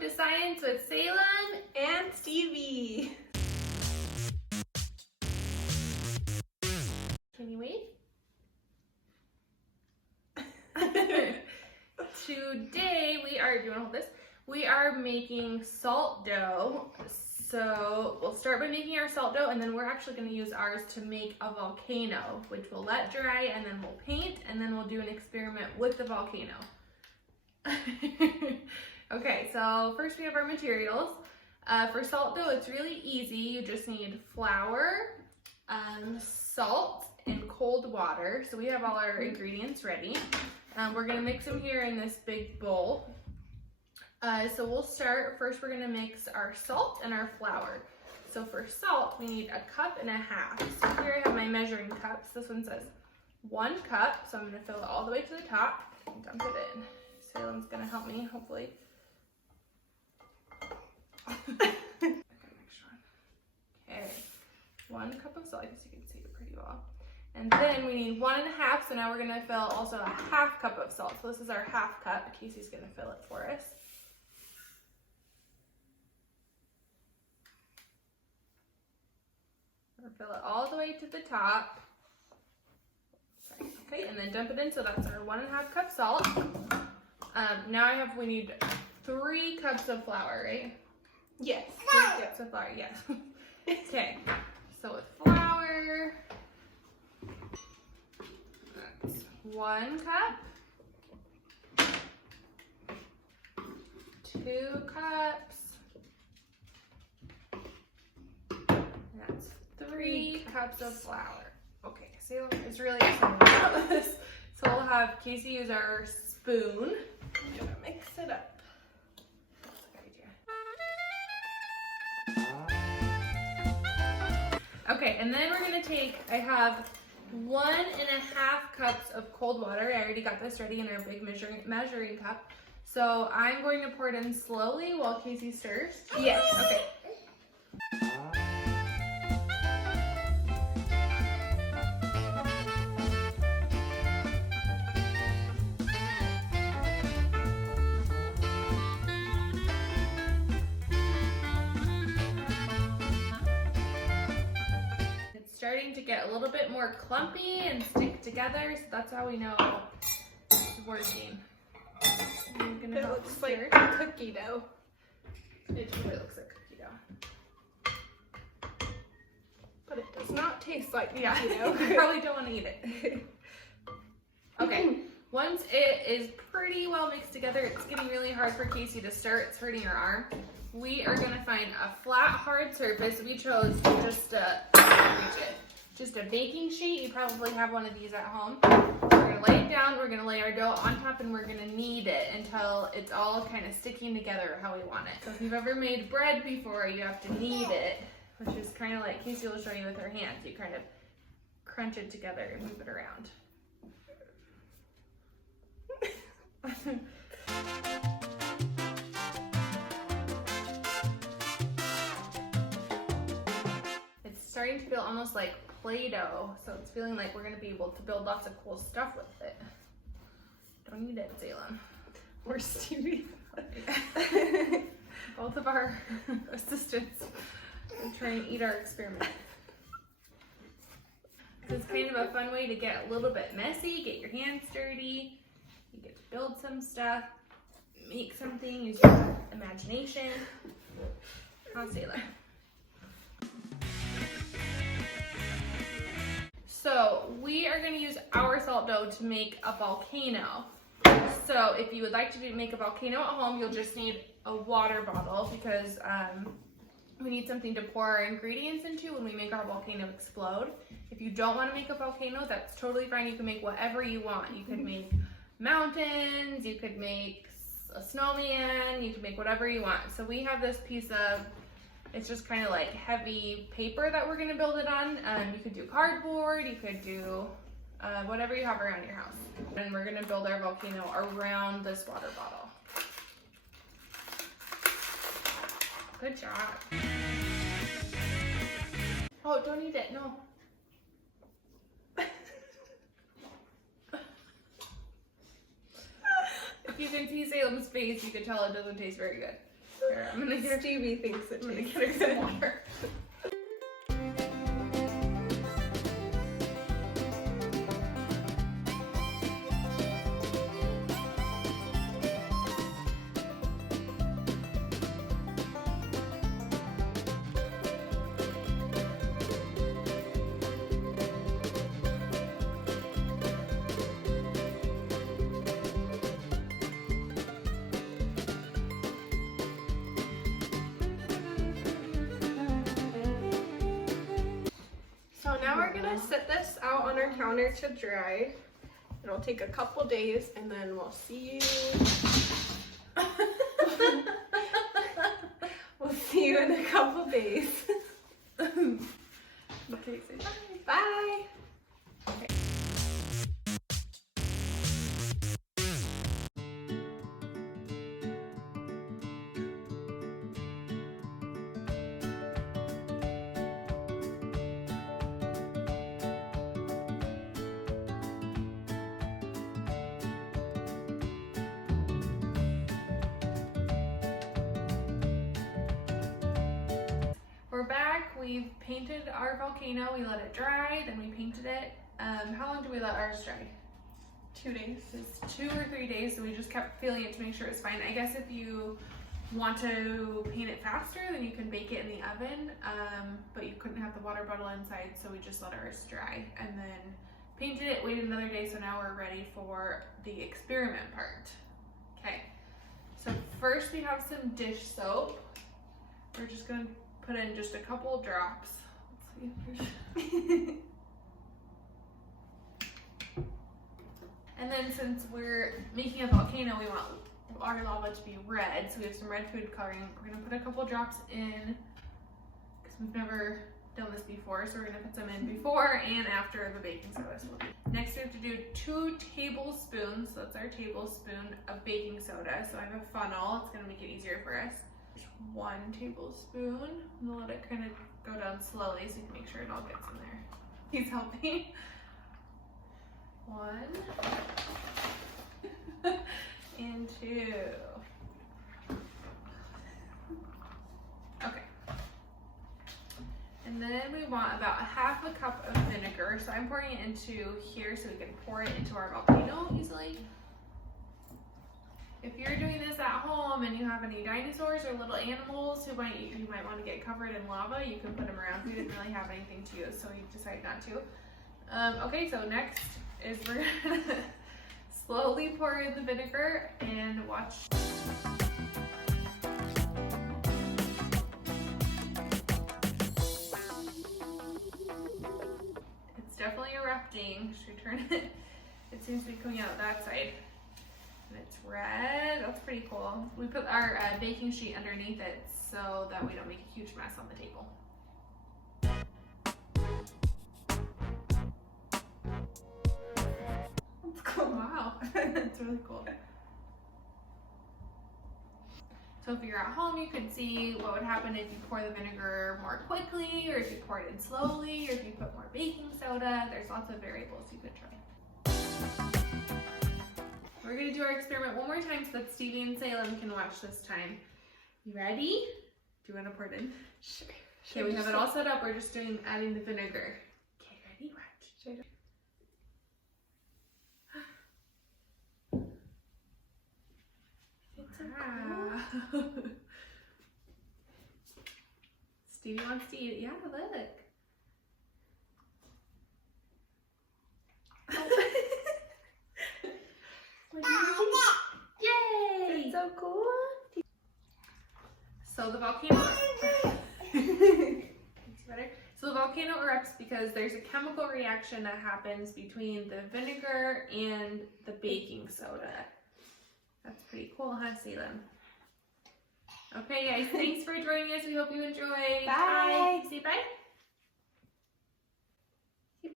Welcome to Science with Salem and Stevie. Can you wave? Today we are, do you want to hold this? We are making salt dough. So we'll start by making our salt dough, and then we're actually going to use ours to make a volcano, which we'll let dry, and then we'll paint, and then we'll do an experiment with the volcano. Okay, so first we have our materials. For salt dough, it's really easy. You just need flour, salt, and cold water. So we have all our ingredients ready. We're gonna mix them here in this big bowl. So we'll start, first we're gonna mix our salt and our flour. So for salt, we need 1.5 cups. So here I have my measuring cups. This one says 1 cup, so I'm gonna fill it all the way to the top and dump it in. Salem's gonna help me, hopefully. Okay, 1 cup of salt, I guess you can see it pretty well. And then we need 1.5, so now we're gonna fill also 1/2 cup of salt. So this is our 1/2 cup. Casey's gonna fill it for us. We're gonna fill it all the way to the top. Okay, and then dump it in, so that's our 1.5 cup salt. Now we need 3 cups of flour, right? Yes. 3 cups of flour, yes. Okay, so with flour, that's 1 cup, 2 cups, and that's 3 cups of flour. Okay, Salem is really excited about this. So we'll have Casey use our spoon. I'm gonna mix it up. Okay, and then we're gonna take, I have 1.5 cups of cold water. I already got this ready in our big measuring cup. So I'm going to pour it in slowly while Casey stirs. Yes. Okay. Starting to get a little bit more clumpy and stick together, so that's how we know it's working. It looks like cookie dough. It really looks like cookie dough. But it does not taste like cookie Yeah, dough. you probably don't want to eat it. Okay, once it is pretty well mixed together, it's getting really hard for Casey to stir. It's hurting her arm. We are gonna find a flat, hard surface. We chose just a baking sheet. You probably have one of these at home. We're gonna lay it down, we're gonna lay our dough on top, and we're gonna knead it until it's all kind of sticking together how we want it. So if you've ever made bread before, you have to knead it, which is kind of like Casey will show you with her hands. You kind of crunch it together and move it around. Starting to feel almost like Play-Doh, so it's feeling like we're going to be able to build lots of cool stuff with it. Don't eat it, Salem. Or Stevie. Both of our assistants are trying to eat our experiment. This is kind of a fun way to get a little bit messy, get your hands dirty. You get to build some stuff, make something, use your imagination. I'll say that. So we are going to use our salt dough to make a volcano. So if you would like to make a volcano at home, you'll just need a water bottle because we need something to pour our ingredients into when we make our volcano explode. If you don't want to make a volcano, that's totally fine. You can make whatever you want. You could make mountains, you could make a snowman, you could make whatever you want. So we have this piece of, it's just kind of like heavy paper that we're going to build it on. You could do cardboard, you could do whatever you have around your house. And we're going to build our volcano around this water bottle. Good job. Oh, don't eat it, no. If you can see Salem's face, you can tell it doesn't taste very good. Here, I'm gonna get Stevie thinks it tastes her some water. So now we're gonna set this out on our counter to dry. It'll take a couple days and then we'll see you. We'll see you in a couple days. Okay, say bye. Bye. Okay. We're back. We've painted our volcano. We let it dry, then we painted it. How long did we let ours dry? 2 days. It's 2 or 3 days, so we just kept feeling it to make sure it's fine. I guess if you want to paint it faster, then you can bake it in the oven, but you couldn't have the water bottle inside, so we just let ours dry and then painted it, waited another day, so now we're ready for the experiment part. Okay, so first we have some dish soap. We're just gonna put in just a couple drops. Let's see if there's... And then since we're making a volcano, we want our lava to be red, so we have some red food coloring. We're gonna put a couple drops in, because we've never done this before, so we're gonna put some in before and after the baking soda. So next we have to do 2 tablespoons, so that's our tablespoon of baking soda. So I have a funnel, it's gonna make it easier for us. 1 tablespoon, and let it kind of go down slowly so you can make sure it all gets in there. He's helping. 1 and 2. Okay. And then we want about 1/2 cup of vinegar. So I'm pouring it into here so we can pour it into our volcano easily. If you're doing this at home and you have any dinosaurs or little animals who you might want to get covered in lava, you can put them around. We didn't really have anything to use, so we decided not to. Okay, so next is we're gonna slowly pour in the vinegar and watch. It's definitely erupting. Should we turn it? It seems to be coming out that side. And it's red. That's pretty cool. We put our baking sheet underneath it so that we don't make a huge mess on the table. That's cool. Wow. That's really cool. So if you're at home, you can see what would happen if you pour the vinegar more quickly, or if you pour it in slowly, or if you put more baking soda. There's lots of variables you could try. We're gonna do our experiment one more time so that Stevie and Salem can watch this time. You ready? Do you want to pour it in? Sure. Okay, we have it all set up. We're just adding the vinegar. Okay, ready? Watch. Wow. Stevie wants to eat it. Yeah, look. Yay! It's so cool. So the volcano. It's better. So the volcano erupts because there's a chemical reaction that happens between the vinegar and the baking soda. That's pretty cool, huh, Salem? Okay, guys, thanks for joining us. We hope you enjoyed. Bye. Say bye.